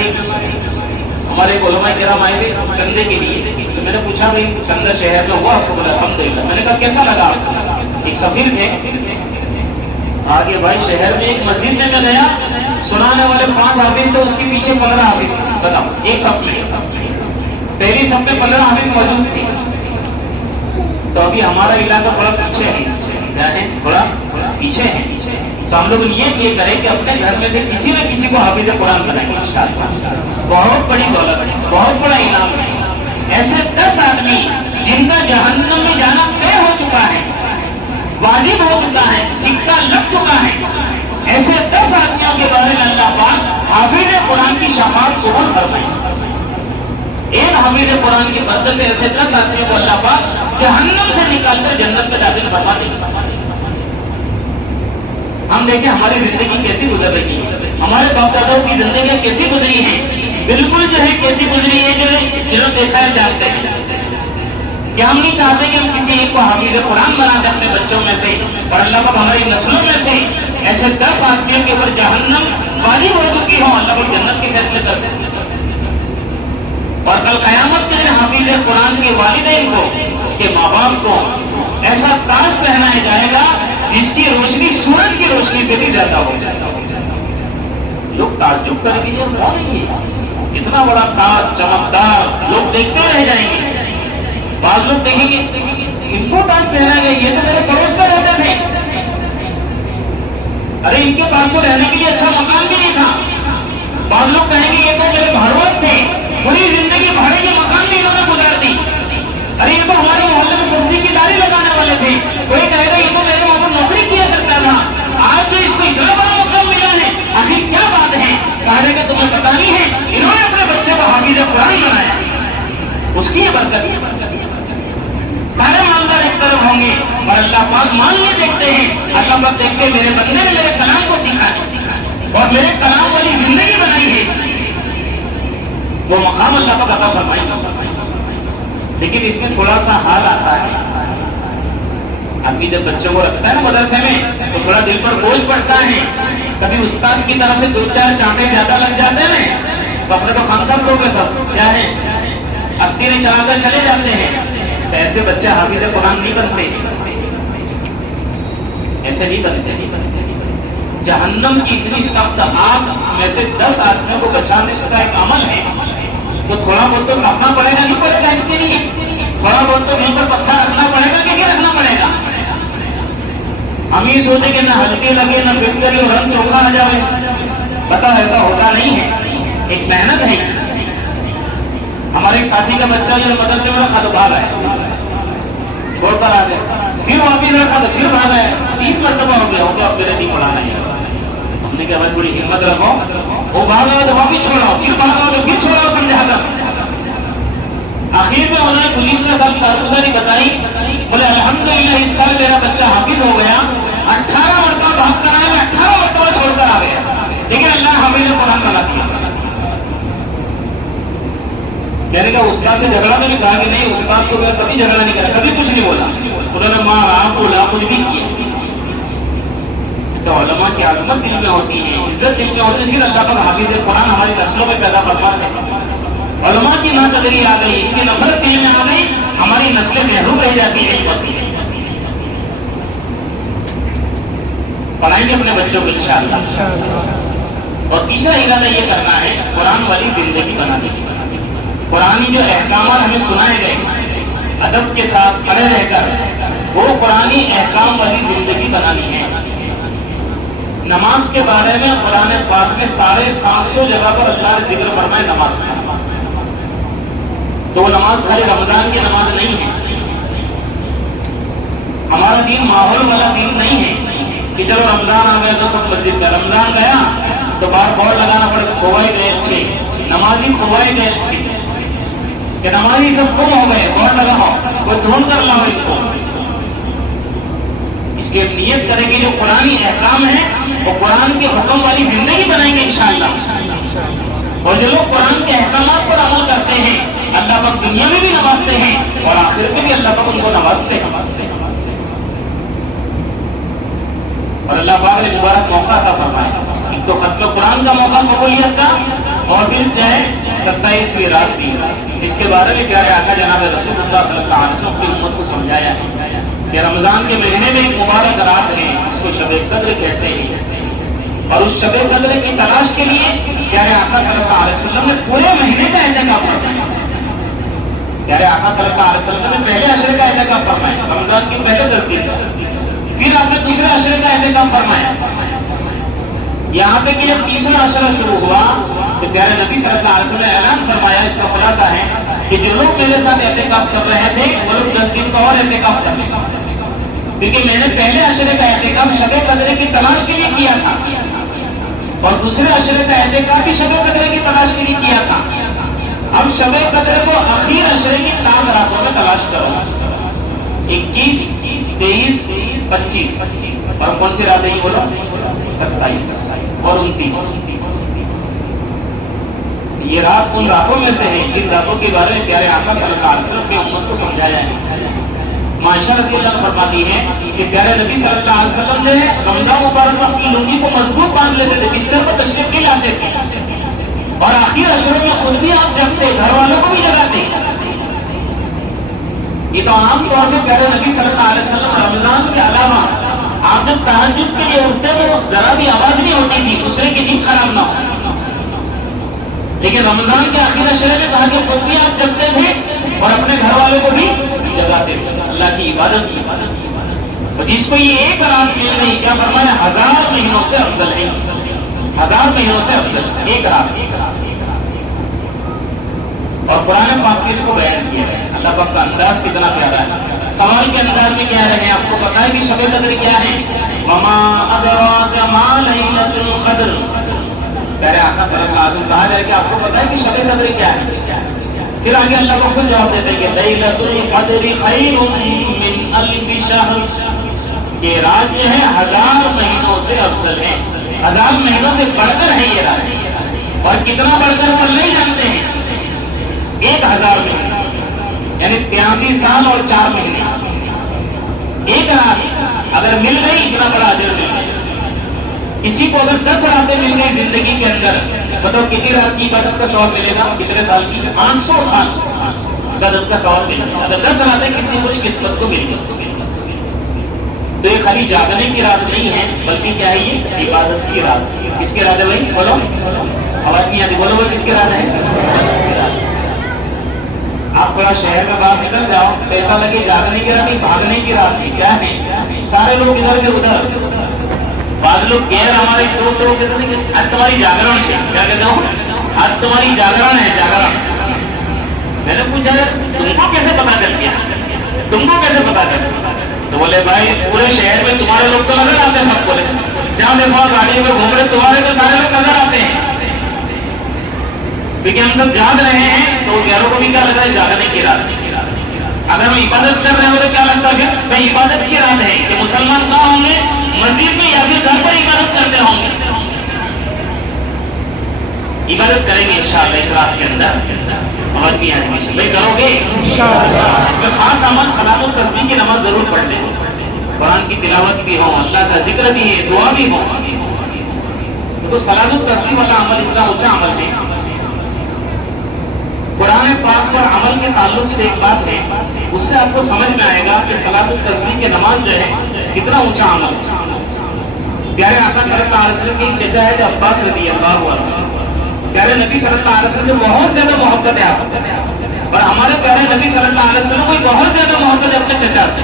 علماء کرام آئے ہوئے چندے کے لیے, تو میں نے پوچھا بھائی چندہ شہر میں ہوا؟ آپ کو بولا الحمدللہ. میں نے کہا کیسا لگا آپ کو؟ ایک سفیر تھے, آگے بھائی شہر میں ایک مسجد میں میں گیا, سنانے والے 5 حافظ تھے, اس کے پیچھے 15 حافظ تھے. بتاؤ, ایک صف میں, پہلی صف میں 15 حافظ موجود تھے. تو ابھی ہمارا علاقہ بڑا پیچھے ہے, کیا ہے, بڑا پیچھے ہے. تو ہم لوگ یہ کریں کہ اپنے گھر میں سے کسی نہ کسی کو حافظ قرآن بنائیں گے انشاءاللہ. بہت بڑی دولت ہے, بہت بڑا انعام ہے. ایسے 10 آدمی جن کا جہنم میں جانا طے ہو چکا ہے, واجب ہو چکا ہے, سکہ لگ چکا ہے, ایسے 10 آدمیوں کے بارے میں اللہ پاک حافظ قرآن کی شفاعت قبول فرمائے. ایک حافظ قرآن کی مدد سے ایسے 10 آدمیوں کو اللہ پاک جہنم سے نکال کر جنت میں داخل فرما دیں گے. ہم دیکھیں ہماری زندگی کیسی گزر رہی ہے, ہمارے باپ داداؤں کی زندگیاں کیسی گزری ہیں, بالکل جو ہے کیسی گزری ہے, جنہوں دیکھا ہے جانتے ہیں. کہ ہم نہیں چاہتے کہ ہم کسی ایک کو حافظ قرآن بنا دیں اپنے بچوں میں سے, اور اللہ پاک ہماری نسلوں میں سے ایسے 10 آدمیوں کے اوپر جہنم واجب ہو چکی ہو, اللہ پاک جنت کے فیصلے کرتے ہیں. اور کل قیامت کے دن حافظ قرآن کے والدین کو, اس کے ماں باپ کو ایسا تاج پہنایا جائے گا جس کی روشنی سورج کی روشنی سے بھی زیادہ ہو جائے گا. لوگ تعجب کر کے اتنا بڑا تاج چمکدار, لوگ دیکھتے رہ جائیں گے. بعض لوگ دیکھیں گے ان کو تاج پہنا گیا, یہ تو میرے پڑوس میں رہتے تھے, ارے ان کے پاس تو رہنے کے لیے اچھا مکان بھی نہیں تھا. بعض لوگ کہیں گے یہ تو میرے بھروت تھے, پوری زندگی بھاڑے کے مکان بھی انہوں نے گزار دی. ارے یہ تو ہمارے محلے میں سبزی کی داری لگانے والے تھے, کوئی کہے گا یہ تو میرے وہاں پر نوکری کیا کرتا تھا, آج جو اس کو اتنا بڑا مقام ملا ہے, آخر کیا بات ہے؟ کہا کہ تمہیں پتا نہیں ہے, انہوں نے اپنے بچے کو حافظ قرآن بنایا. اس اس کی برکت، سارے مالدار ایک طرف ہوں گے اور اللہ پاک مان یہ دیکھتے ہیں، اللہ پاک دیکھ کے میرے بندے نے میرے کلام کو سیکھا ہے اور میرے کلام والی زندگی بنائی ہے، وہ مقام اللہ پاک عطا فرمائے گا۔ لیکن اس میں تھوڑا سا حال آتا ہے، ابھی جب بچوں کو رکھتا ہے نا مدرسے میں تو تھوڑا دل پر بوجھ پڑتا ہے، کبھی استاد کی طرف سے 2-4 چانٹے زیادہ لگ جاتے ہیں تو اپنے تو خان صاحب لوگ سب کیا ہے استیریں چلا کر چلے جاتے ہیں، تو ایسے بچے حافظ قرآن نہیں بنتے، ایسے نہیں بنتے۔ جہنم کی اتنی سخت آگ میں سے 10 آدمیوں کو بچانے کا ایک عمل ہے، تو تھوڑا بہت تو رکھنا پڑے گا، نہیں پڑے گا اس کے لیے؟ تھوڑا بہت تو گھر پر پتھر رکھنا پڑے گا کہ نہیں رکھنا پڑے گا؟ ہم یہ سوچیں کہ نہ ہلکے لگے نہ فکری اور رنگ چوکھا آ جائے، پتا ایسا ہوتا نہیں ہے، ایک محنت ہے۔ ہمارے ایک ساتھی کا بچہ جو مدرسے میں رکھا تو بھاگ آیا، چھوڑ کر آ گیا، پھر واپس رکھا تو پھر بھاگ آیا، 3 مرتبہ ہو گیا اب میرے نہیں پڑھانا ہے۔ ہم نے کہا بھائی تھوڑی ہمت رکھو، وہ بھاگا تو واپس چھوڑاؤ، پھر بھاگا تو پھر چھوڑاؤ، سمجھا کر۔ آخر میں انہوں نے پولیس نے سب کارگزاری بتائی، بولے الحمدللہ اس سال میرا بچہ حافظ ہو گیا، 18 مرتبہ بھاگ کر آیا، میں 18 مرتبہ چھوڑ کر آ گیا، لیکن اللہ حافظ قرآن بنا دیا۔ میں نے کہا استاد سے جھگڑا، میں نے کہا کہ نہیں، استاد کو میں کبھی جھگڑا نہیں کرا، کبھی کچھ نہیں بولا، انہوں نے مارا بولا کچھ بھی کیا۔ تو علماء کی عظمت دل میں ہوتی ہے، عزت دل میں ہوتی ہے، پھر اللہ کا حافظ قرآن ہماری نسلوں میں پیدا فرماتے ہیں۔ علماء کی ناقدری آ گئی، ان کی نفرت دل میں آ گئی، ہماری نسلیں محروم رہ جاتی ہیں وسیلے۔ پڑھائیں گے اپنے بچوں کو انشاءاللہ۔ اور تیسرا ارادہ یہ کرنا ہے قرآن والی زندگی بنانے کی۔ قرآنی جو احکامات ہمیں سنائے گئے ادب کے ساتھ کھڑے رہ کر، وہ قرآنی احکام والی زندگی بنانی ہے۔ نماز کے بارے میں قرآن پاک میں 750 جگہ پر اللہ نے ذکر فرمائے نماز کا، تو وہ نماز خالی رمضان کی نماز نہیں ہے۔ ہمارا دین ماحول والا دین نہیں ہے کہ چلو رمضان آ گیا تو سب مسجد کا، رمضان گیا تو باہر بورڈ لگانا پڑے کھوائے گئے اچھے، نمازی کھوائے گئے اچھے، کہ نمازی سب گم ہو گئے، بورڈ لگاؤ، کوئی ڈھونڈ کر لاؤ ان کو۔ اس کی نیت کریں گے جو قرآنی احکام ہے وہ قرآن کے حکم والی زندگی بنائیں گے انشاءاللہ۔ اور جو لوگ قرآن کے احکامات پر عمل کرتے ہیں اللہ پاک دنیا میں بھی نوازتے ہیں اور آخرت میں بھی اللہ پاک ان کو نوازتے ہیں۔ اور اللہ پاک نے مبارک موقع عطا فرمایا، ایک تو ختم قرآن کا موقع قبولیت کا، اور پھر جو ہے 27ویں رات بھی، اس کے بارے میں پیارے آقا جناب رسول اللہ صلی اللہ علیہ وسلم کی امت کو سمجھایا ہے کہ رمضان کے مہینے میں ایک مبارک رات ہے، اس کو شب قدر کہتے ہیں، اور اس شب قدر کی تلاش کے لیے پیارے آقا صلی اللہ علیہ وسلم نے پورے مہینے کا اعتکاف فرمایا۔ پیارے آقا صلی اللہ علیہ وسلم نے پہلے عشرے کا اعتکاف فرمایا، رمضان کے پہلے 10 دن کا، پھر آپ نے دوسرے عشرے کا اعتکاف فرمایا۔ یہاں پہ کہ جب تیسرا عشرہ شروع ہوا تو پیارے نبی صلی اللہ علیہ وسلم نے اعلان فرمایا، اس کا خلاصہ ہے کہ جو لوگ میرے ساتھ اعتکاف کر رہے تھے وہ لوگ 10 دن کا اور اعتکاف کر لیں، کیونکہ میں نے پہلے عشرے کا اعتکاف شب قدر کی تلاش کے لیے کیا تھا اور دوسرے عشرے کا اعتکاف بھی شب قدر کی تلاش کے لیے کیا تھا۔ اب شب قدر کو اخیر عشرے کی تام راتوں میں تلاش کرو، 21، 23، 25، اور کون سی راتیں یہ بولو؟ 27 اور 29۔ یہ رات ان راتوں میں سے ہے جن راتوں کے بارے میں پیارے آقا صلی اللہ علیہ وسلم کی امت کو سمجھایا ہے۔ معاشہ رضی اللہ فرماتی ہے کہ پیارے نبی صلی اللہ علیہ وسلم جو ہے رمضان مبارک میں اپنی لنگی کو مضبوط باندھ لیتے تھے، بستر پر تشریف نہیں لاتے تھے، اور آخر عشرے میں خود بھی آپ جگتے، گھر والوں کو بھی جگاتے۔ یہ تو عام طور سے پیارے نبی صلی اللہ علیہ وسلم رمضان کے علاوہ آپ جب تہجد کے لیے اٹھتے تو ذرا بھی آواز نہیں ہوتی تھی دوسرے کی نیند خراب نہ ہو، لیکن رمضان کے آخر عشرے میں کہا کہ خود بھی آپ جگتے تھے اور اپنے گھر والوں کو بھی جگاتے تھے اللہ کی عبادت کی۔ اور جس کو یہ ایک رات مل گئی، کیا فرمایا؟ 1000 مہینوں سے افضل ہے، 1000 مہینوں سے افضل ایک رات۔ اور قرآن پاک نے اس کو بیان کیا ہے، اللہ پاک کا انداز کتنا پیارا ہے۔ سوال کے انداز میں کیا رہے ہیں، آپ کو پتا ہے کہ شب قدر کیا ہے؟ وما ادراک ما لیلۃ القدر۔ پیارے آقا صلی اللہ علیہ وسلم کہا جائے کہ آپ کو پتا ہے کہ شب قدر کیا ہے؟ پھر آگے اللہ کو خود جواب دیتے کہ لیلۃ القدر خیر من الف شہر، یہ رات جو ہے 1000 مہینوں سے افضل ہے، 1000 مہینوں سے بڑھ کر ہے یہ رات، اور کتنا بڑھ کر پر نہیں جانتے ہیں، 1000 مہینے یعنی 83 سال اور 4 مہینے، ایک رات اگر مل گئی اتنا بڑا اجر مل گیا۔ کسی کو اگر 10 راتیں مل گئی زندگی کے اندر، بتاؤ کتنی رات کی عبادت کا ثواب ملے گا، کتنے سال کی؟ 500 سال عبادت کا ثواب ملے گا اگر 10 راتیں کسی خوش قسمت کو مل گئی۔ تو یہ خالی جاگنے کی رات نہیں ہے، بلکہ کیا ہے یہ عبادت کی رات۔ کس کی رات ہے بھائی؟ بولو، آواز نہیں آتی، بولو بھائی کس کی رات ہے؟ آپ تھوڑا شہر میں باہر نکل جاؤ تو ایسا لگے جاگنے کی رات نہیں، بھاگنے کی رات نہیں، کیا ہے؟ سارے لوگ ادھر سے ادھر، بعض لوگ غیر ہمارے دوست لوگ کہتے ہیں کہ آج تمہاری جاگرن ہے، کیا کہتا ہوں؟ آج تمہاری جاگرن ہے، جاگرن۔ میں نے پوچھا تم کو کیسے پتا چل گیا، تم کو کیسے پتا چل گیا؟ تو بولے بھائی پورے شہر میں تمہارے لوگ تو نظر آتے ہیں، سب کو جہاں دیکھو گاڑی میں گھوم رہے تمہارے تو سارے لوگ نظر آتے ہیں، کیونکہ ہم سب جاگ رہے ہیں تو غیروں کو بھی کیا لگ رہا ہے؟ جاگنے کی رات۔ اگر ہم عبادت کر رہے ہو تو کیا لگتا ہے کہ عبادت کی رات ہے، کہ مسلمان کہاں ہوں گے؟ مسجد میں یا پھر گھر پر عبادت کرتے ہوں گے؟ عبادت کریں گے انشاءاللہ اس رات کے اندر، سمجھ بھی آئے گی بھائی، کرو گے انشاءاللہ۔ خاص عمل صلاۃ التسبیح کی نماز ضرور پڑھ لیں، قرآن کی تلاوت بھی ہو، اللہ کا ذکر بھی ہے، دعا بھی ہو، تو صلاۃ التسبیح والا عمل اتنا اونچا عمل ہے۔ قرآن پاک پر عمل کے تعلق سے ایک بات ہے، اس سے آپ کو سمجھ میں آئے گا کہ صلاۃ التسبیح کی نماز جو ہے کتنا اونچا عمل۔ پیارے آقا صلی اللہ علیہ وسلم کی ایک چچا ہے جو عباس رضی اللہ عنہ، پیارے نبی صلی اللہ علیہ وسلم سے بہت زیادہ محبت ہے آپ، اور ہمارے پیارے نبی صلی اللہ علیہ وسلم کو بہت زیادہ محبت ہے اپنے چچا سے۔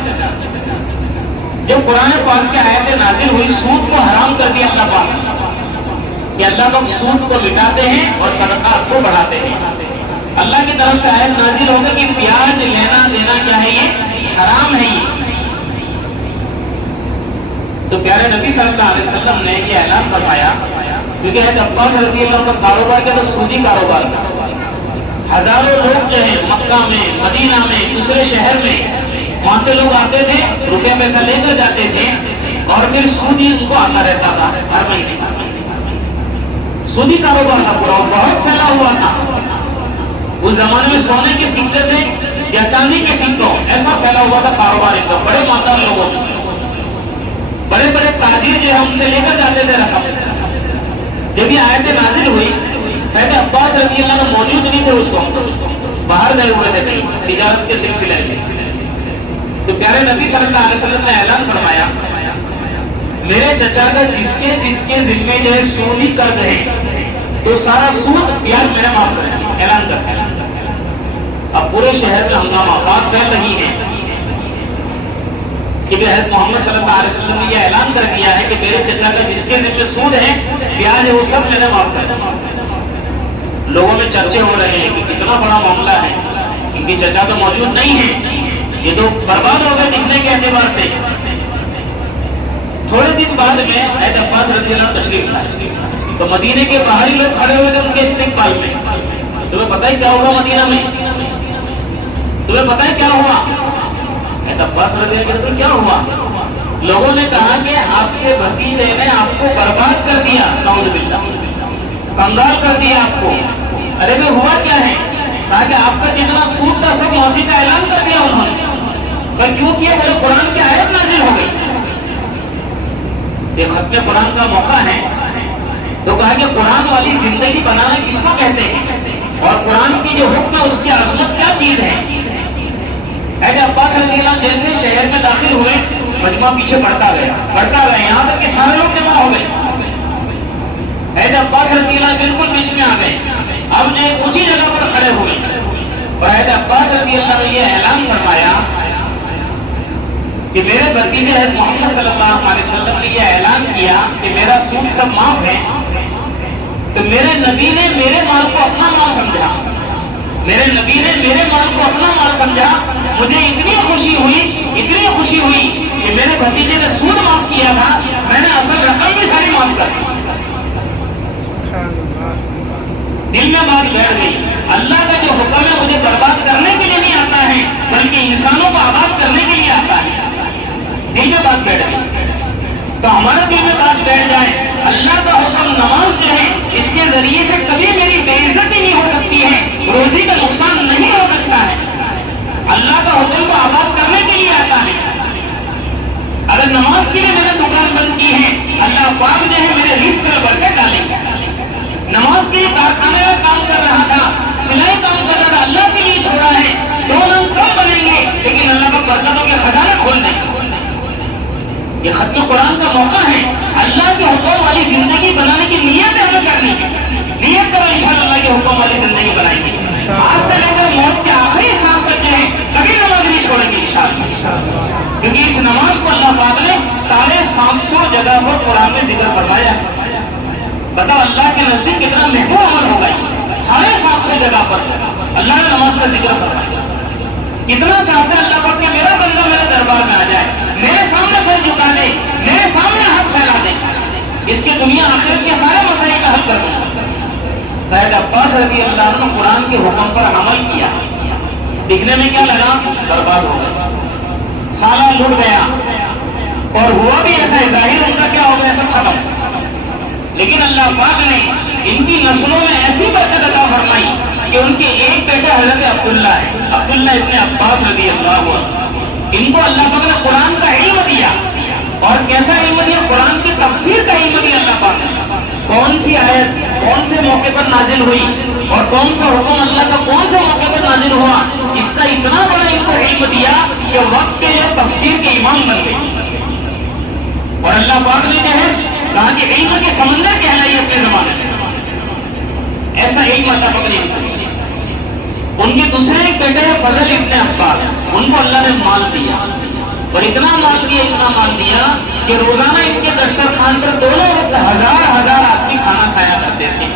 جب قرآن پاک کی آیتیں نازل ہوئی، سود کو حرام کر دیا اللہ پاک، کہ اللہ پاک سود کو مٹاتے ہیں اور صدقات کو بڑھاتے ہیں۔ اللہ کی طرف سے آیت نازل ہوگا کہ پیاز لینا دینا کیا ہے؟ یہ حرام ہے۔ یہ تو پیارے نبی صلی اللہ علیہ وسلم نے یہ اعلان فرمایا، کیونکہ حضرت عباس رضی اللہ عنہ کا کاروبار کیا تو سودی کاروبار تھا۔ ہزاروں لوگ جو ہے مکہ میں، مدینہ میں، دوسرے شہر میں، وہاں سے لوگ آتے تھے، روپے پیسہ لے کر جاتے تھے، اور پھر سودی اس کو آتا رہتا تھا ہر مہینے۔ سودی کاروبار کا پورا بہت پھیلا ہوا تھا اس زمانے میں، سونے کے سکے سے یا چاندی کے سکوں ایسا پھیلا ہوا تھا کاروبار، ایک دم بڑے مالدار لوگوں میں، بڑے بڑے تاجر جو ہے ان سے لے کر جاتے تھے رقم۔ جب یہ آیت نازل ہوئی، پہلے عباس رضی اللہ عنہ موجود نہیں تھے، اس کو باہر گئے ہوئے تھے کہیں تجارت کے سلسلے میں، تو پیارے نبی صلی اللہ علیہ وسلم نے اعلان فرمایا، میرے چچا کا جس کے ذمے جو ہے سودی قرض ہے تو سارا سود یار میرے معاف کریں، اعلان کرتے ہیں۔ اب پورے شہر میں ہنگامہ بات پھیل رہی ہے کہ حضرت محمد صلی اللہ علیہ وسلم نے یہ اعلان کر دیا ہے کہ میرے چچا کا جس کے ذمے سود ہے، بیاج ہے، وہ سب میں نے معاف کر دیا۔ لوگوں میں چرچے ہو رہے ہیں کہ کتنا بڑا معاملہ ہے، ان کے چچا تو موجود نہیں ہے، یہ تو برباد ہو گئے دکھنے کے اعتبار سے۔ تھوڑے دن بعد میں حضرت عباس رضی اللہ عنہ تشریف لائے، تو مدینے کے باہر ہی لوگ کھڑے ہوئے تھے ان کے استقبال میں۔ تمہیں پتہ ہی کیا ہوگا مدینہ میں؟ تمہیں پتہ ہی کیا ہوا؟ عباس رضی اللہ عنہ کیا ہوا؟ لوگوں نے کہا کہ آپ کے بھتیجے نے آپ کو برباد کر دیا، نعوذ باللہ، کنگال کر دیا آپ کو۔ ارے بھائی ہوا کیا ہے؟ کہا کہ آپ کا جتنا سود تھا سب موتی کا اعلان کر دیا انہوں نے۔ کیوں کیا؟ میرے قرآن کی آیت نازل ہو گئی۔ یہ ختم قرآن کا موقع ہے، تو کہا کہ قرآن والی زندگی بنانا کس کو کہتے ہیں، اور قرآن کی جو حکم ہے اس کی عظمت کیا چیز ہے۔ حضرت عباس رضی اللہ عنہ جیسے شہر میں داخل ہوئے، مجمع پیچھے بڑھتا گیا، یہاں تک کہ سارے لوگ جمع ہو گئے۔ حضرت عباس رضی اللہ عنہ بالکل بیچ میں آ گئے، اب نے اونچی جگہ پر کھڑے ہوئے، اور حضرت عباس رضی اللہ عنہ نے یہ اعلان فرمایا کہ میرے بھتیجے حضرت محمد صلی اللہ علیہ وسلم نے یہ اعلان کیا کہ میرا سود سب معاف ہے، تو میرے نبی نے میرے مال کو اپنا مال سمجھا، میرے نبی نے میرے مال کو اپنا مال سمجھا۔ مجھے اتنی خوشی ہوئی کہ میرے بھتیجے نے سود معاف کیا تھا، میں نے اصل رقم بھی ساری معاف کر دی۔ دل میں بات بیٹھ گئی، اللہ کا جو حکم ہے مجھے برباد کرنے کے لیے نہیں آتا ہے بلکہ انسانوں کو آباد کرنے کے لیے آتا ہے، دل میں بات بیٹھ گئی۔ تو ہمارے دل میں بات بیٹھ جائے اللہ کا حکم نماز جو ہے اس کے ذریعے سے کبھی میری بے عزتی نہیں ہو سکتی ہے، روزی کا نقصان نہیں ہو سکتا ہے، اللہ کا حکم کو آباد کرنے کے لیے آتا ہے۔ اگر نماز کے لیے میں نے دکان بند کی ہے اللہ پاک جو ہے میرے رزق میں برکت ڈالیں گے۔ نماز کے لیے کارخانے میں کام کر رہا تھا، سلائی کام کر رہا تھا، اللہ کے لیے چھوڑا ہے، 2 نام کم بنیں گے لیکن اللہ کا برکتوں کے خزانے کھول دیں گے۔ یہ ختم قرآن کا موقع ہے، اللہ کے حکم والی زندگی بنانے کی نیت ہمیں کرنی ہے، نیت کرو انشاءاللہ اللہ کے حکم والی زندگی بنائیں گے۔ آج سے لے کر موت کے آخری سانس تک جو ہے کبھی نماز نہیں چھوڑیں گے انشاءاللہ، کیونکہ اس نماز کو اللہ پاک نے 750 جگہ پر قرآن میں ذکر فرمایا ہے۔ بتاؤ اللہ کے نزدیک کتنا محبوب عمل ہوگا، 750 جگہ پر اللہ نے نماز کا ذکر فرمایا۔ کتنا چاہتے ہیں اللہ پاک کہ میرا بندہ میرے دربار میں آ جائے، میرے سامنے سر جھکا دے، میرے سامنے ہاتھ پھیلا دے، اس کے دنیا آخرت کے سارے مسائل کا حل کر دوں۔ سید عباس رضی اللہ عنہ نے قرآن کے حکم پر عمل کیا، دکھنے میں کیا لگا؟ برباد ہو گیا، سالہ لٹ گیا، اور ہوا بھی ایسا ہے، ظاہر ان کا کیا ہو گیا، سب ختم۔ لیکن اللہ پاک نے ان کی نسلوں میں ایسی برکت عطا فرمائی کہ ان کے ایک بیٹے حضرت عبداللہ ہے، عبداللہ ابن عباس رضی اللہ عنہ، ان کو اللہ پاک نے قرآن کا علم دیا، اور کیسا علم دیا؟ قرآن کی تفسیر کا علم دیا اللہ پاک نے۔ کون سی آیت کون سے موقع پر نازل ہوئی اور کون سا حکم اللہ کا کون سے موقع پر نازل ہوا، اس کا اتنا بڑا ان کو علم دیا کہ وقت کے جو تفسیر کے امام بن گئے۔ اور اللہ پاک نے جو ہے کہا کہ علم کے سمندر کہلائیے اپنے زمانے میں، ایسا علم اللہ پاک نے ان کے دوسرے ایک بیٹے ہیں فضل ابن عباس، ان کو اللہ نے مال دیا، اور اتنا مال دیا کہ روزانہ ان کے دسترخوان پر دونوں وقت 1000 آدمی کھانا کھایا کرتے تھے۔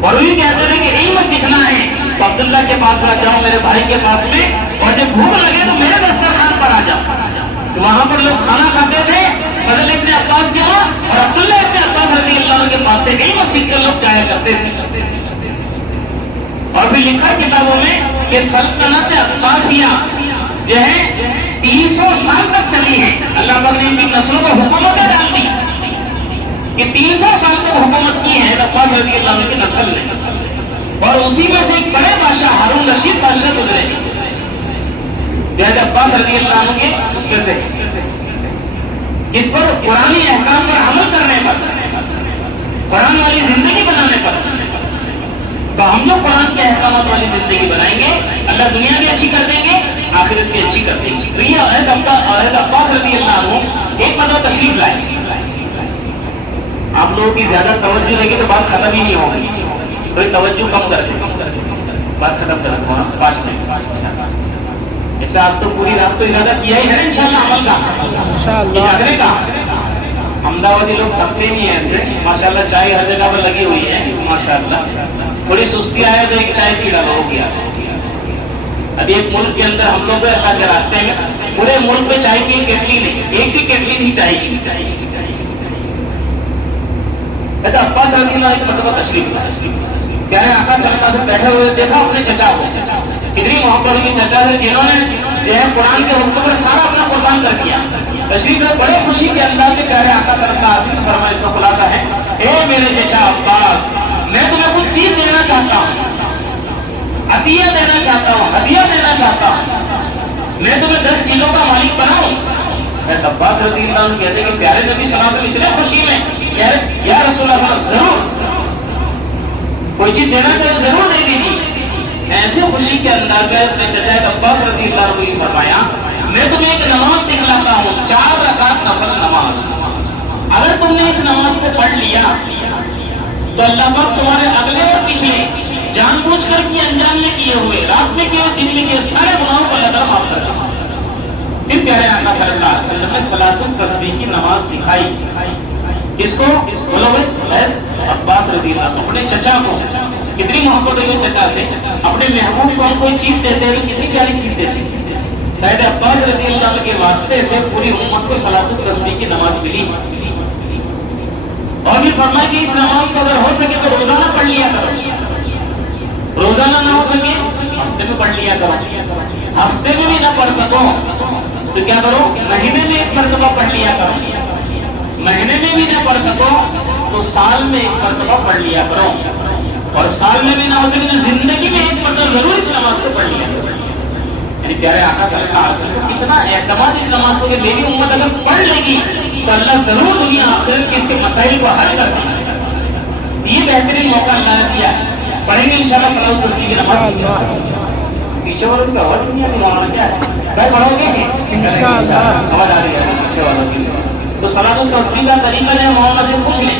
اور وہی کہتے تھے کہ علم سیکھنا ہے تو عبداللہ کے پاس جاؤ، میرے بھائی کے پاس میں، اور جب بھوک لگے تو میرے دسترخوان پر آ جاؤ۔ تو وہاں پر لوگ کھانا کھاتے تھے فضل ابن عباس کے وہاں، اور عبداللہ ابن عباس رضی اللہ عنہ کے پاس سے علم سیکھ کر لوگ جایا کرتے تھے۔ اور پھر لکھا کتابوں میں کہ سلطنت عباسیہ جو ہے 300 سال تک چلی ہے، اللہ پاک نے ان کی نسلوں کو حکومتیں ڈال دی کہ 300 سال تک حکومت کی ہے عباس رضی اللہ عنہ کی نسل نے، اور اسی میں سے ایک بڑے بادشاہ ہارون رشید بادشاہ گزرے جو ہے عباس رضی اللہ عنہ کے اس میں سے، جس پر قرآنی احکام پر عمل کرنے پر، قرآن والی زندگی بنانے پر، تو ہم جو قرآن کے احکامات والی زندگی بنائیں گے اللہ دنیا بھی اچھی کر دیں گے، آخرت بھی اچھی کر دیں گے۔ تو یہ حضرت عباس رضی اللہ عنہ ایک مرتبہ تشریف لائے، آپ لوگوں کی زیادہ توجہ رہے گی تو بات ختم ہی نہیں ہوگی، کوئی توجہ کم کر دیں، بات ختم کر دوں 5 منٹ۔ ایسے آج تو پوری رات تو ارادہ کیا ہی ہے نا انشاءاللہ عمل کا، جاگنے کا۔ احمدآبادی لوگ تھکتے نہیں ہیں ایسے، ماشاءاللہ چائے ہر جگہ پر لگی ہوئی ہے، ماشاءاللہ تھوڑی سستی آئے تو ایک چائے پی ڈالو ہو گیا۔ ابھی ایک ملک کے اندر ہم لوگ اللہ کے راستے میں پورے ملک میں چائے کی کیٹلی نہیں، ایک بھی کیٹلی نہیں چاہیے۔ عباس رضی اللہ عنہ مرتبہ تشریف لائے، کہہ رہے ہیں آقا صلی اللہ علیہ وسلم بیٹھے ہوئے دیکھا اپنے چچا کو، کتنی محبت کی چچا سے جنہوں نے جو ہے قرآن کے حکم پر سارا اپنا قربان کر دیا۔ تشریف میں بڑے خوشی کے انداز میں کہہ رہے ہیں آقا صلی اللہ علیہ وسلم فرمایا، اس کا خلاصہ ہے، اے میرے چچا عباس، میں تمہیں کچھ چیز دینا چاہتا ہوں، عطیہ دینا چاہتا ہوں، ہدیہ دینا چاہتا ہوں، میں تمہیں 10 چیزوں کا مالک بناؤں۔ عباس رضی اللہ عنہ کہتے ہیں کہ پیارے نبی صلی اللہ علیہ وسلم اتنے خوشی میں یا رسول اللہ صلی اللہ علیہ وسلم ضرور کوئی چیز دینا چاہے ضرور دے دیجیے۔ ایسے خوشی کے انداز میں اپنے چچا عباس رضی اللہ عنہ نے فرمایا، میں تمہیں ایک نماز سکھلاتا ہوں، 4 رکعت نفل نماز، اگر تم نے اس نماز کو پڑھ لیا تو اللہ پاک تمہارے اگلے اور پچھلے جان بوجھ کر کیے انجان میں کیے ہوئے، رات میں کیے دن میں کیے سارے گناہوں کو اللہ تعالیٰ معاف کر دے۔ پھر پیارے آقا صلی اللہ علیہ وسلم نے صلاۃ التسبیح کی نماز سکھائی، اس کو بولو عباس رضی اللہ عنہ اپنے چچا کو، کتنی محبت ہے چچا سے، اپنے محبوب کو ہم کوئی چیز دیتے ہیں کتنی پیاری چیز دیتے ہیں۔ سید عباس رضی اللہ عنہ کے واسطے سے پوری امت کو صلاۃ التسبیح کی نماز ملی۔ اور یہ فرمایا کہ اس نماز کو اگر ہو سکے تو روزانہ پڑھ لیا کرو، روزانہ نہ ہو سکے ہفتے میں پڑھ لیا کرو، ہفتے میں بھی نہ پڑھ سکو تو کیا کرو مہینے میں ایک مرتبہ پڑھ لیا کرو، مہینے میں بھی نہ پڑھ سکو تو سال میں ایک مرتبہ پڑھ لیا کرو، اور سال میں بھی نہ ہو سکے تو زندگی میں ایک مرتبہ ضرور اس نماز کو پڑھ لیا کرو۔ یعنی پیارے آقا سرکار کتنا اعتماد اس نماز کو کہ میری امت اگر پڑھ لے گی تو اللہ ضرور دنیا آخرت کے اس کے مسائل کو حل کر دے گا۔ یہ بہترین موقع اللہ نے دیا ہے، پڑھیں گے انشاءاللہ صلاۃ التسبیح کی نماز۔ پیچھے والوں کی آواز دنیا کی مولانا کیا ہے بھائی پڑھو گے انشاءاللہ، آواز آ رہی ہے پیچھے والوں کی۔ تو صلاۃ التسبیح کا طریقہ ہے مولانا سے پوچھ لیں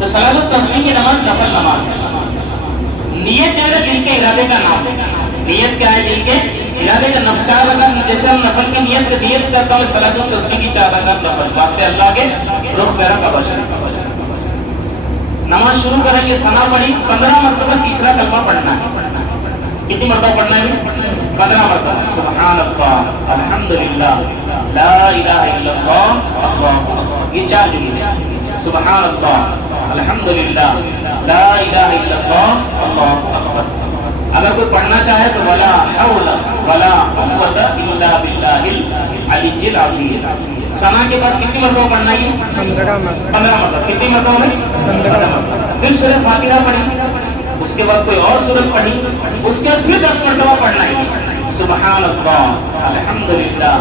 تو صلاۃ التسبیح کی نماز نفل نماز ہے۔ نیت ہے دل کے ارادے کا نام، نیت کیا ہے دل کے ارادے کا نفل، 4 رکعت جیسے ہم نفل کی نیت کرتا ہوں صلاۃ التسبیح کی 4 رکعت نفل واسطے اللہ کے رخ میرا قبر شریف۔ نماز شروع کریں گے ثنا پڑھی 15 مرتبہ تیسرا کلمہ پڑھنا ہے۔ کتنی مرتبہ پڑھنا ہے 15 مرتبہ، سبحان اللہ الحمدللہ لا الہ الا اللہ اللہ اکبر، یہ 4 جملے، سبحان اللہ الحمدللہ لا الہ الا اللہ اللہ اکبر۔ اگر کوئی پڑھنا چاہے تو ولا حول ولا قوت الا باللہ العلی العظیم۔ ثنا کے بعد کتنی مرتبہ پڑھنا ہے 15 مرتبہ، کتنی مرتبہ میں 15 مرتبہ۔ پھر سورۃ فاتحہ پڑھی، اس کے بعد کوئی اور سورت پڑھی، اس کے بعد پھر 10 مرتبہ پڑھنا ہے سبحان اللہ الحمدللہ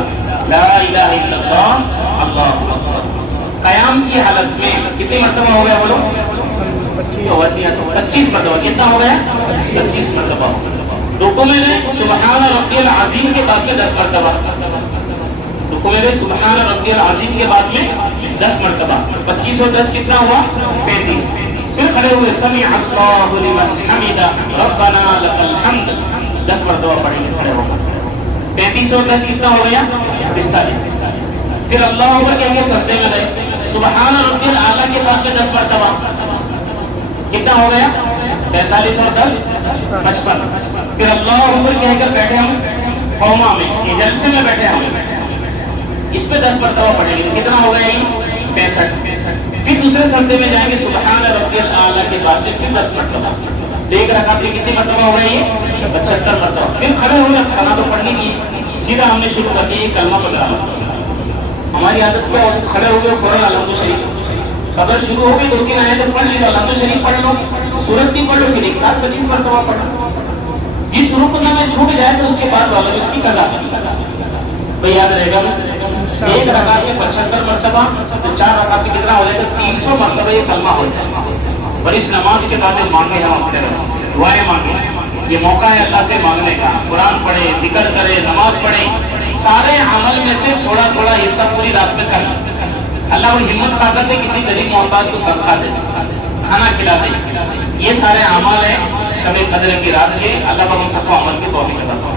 لا الہ الا اللہ اللہ اکبر۔ قیام کی حالت میں کتنی مرتبہ ہو گیا بولو 25 مرتبہ، کتنا ہو گیا 25 مرتبہ۔ رکوع میں سبحان ربی العظیم کے بعد میں 10 مرتبہ، رکوع میں سبحان ربی العظیم کے بعد میں 10 مرتبہ، 25 اور 10 کتنا ہوا 35۔ پھر کھڑے ہوئے سمع اللہ لمن حمدہ ربنا لک الحمد، 10 مرتبہ پڑھیں گے کھڑے ہو کر، 35 اور 10 کتنا ہو گیا 45۔ پھر اللہ اکبر کہیں گے سجدے میں رہے، سبحان ربی الاعلیٰ کے بعد میں 10 مرتبہ، کتنا ہو گیا 45 اور 10 55۔ پھر اللہ اکبر کہہ کر بیٹھے ہم قوما میں، یہ جلسے میں بیٹھے ہم، اس پہ 10 مرتبہ پڑھیں گے، کتنا ہو گیا یہ 65۔ پھر دوسرے سجدے میں جائیں گے سبحان ربی الاعلیٰ کے بعد میں پھر 10 مرتبہ، ایک رکعت میں کتنی مرتبہ ہو گئی یہ 75 مرتبہ۔ پھر کھڑے ہوئے ثنا تو پڑھنی کی سیدھا ہم نے شروع کر دی کلمہ پڑھنا۔ ہماری عادت کیا ہوتی کھڑے ہوئے فوراً الحمد شریف، اگر شروع ہو گئی 2-3 آیتیں پڑھ لی تو الحمد شریف پڑھ لو، سورت بھی پڑھ لو، پھر ایک ساتھ 25 مرتبہ پڑھ لو۔ جس رکن میں چھوٹ جائے تو اس کے بعد والا اس کی قضا تو یاد رہے گا۔ ایک رکعت میں 75 مرتبہ تو 4 رکعت میں کتنا ہو جائے گا 300 مرتبہ یہ کلمہ ہو جائے۔ اور اس نماز کے بعد مانگے ہم اپنے رب سے دعائیں مانگے، یہ موقع ہے اللہ سے مانگنے کا، قرآن پڑھے، ذکر کرے، نماز پڑھے، سارے عمل میں سے تھوڑا تھوڑا حصہ پوری رات میں کر اللہ وہ ہمت طاقت ہے کسی غریب محتاج کو صدقہ دے، کھانا کھلا دے، یہ سارے اعمال ہیں شب قدر کی رات کے۔ اللہ پر ہم سب کو عمل کی توفیق عطا فرمائے۔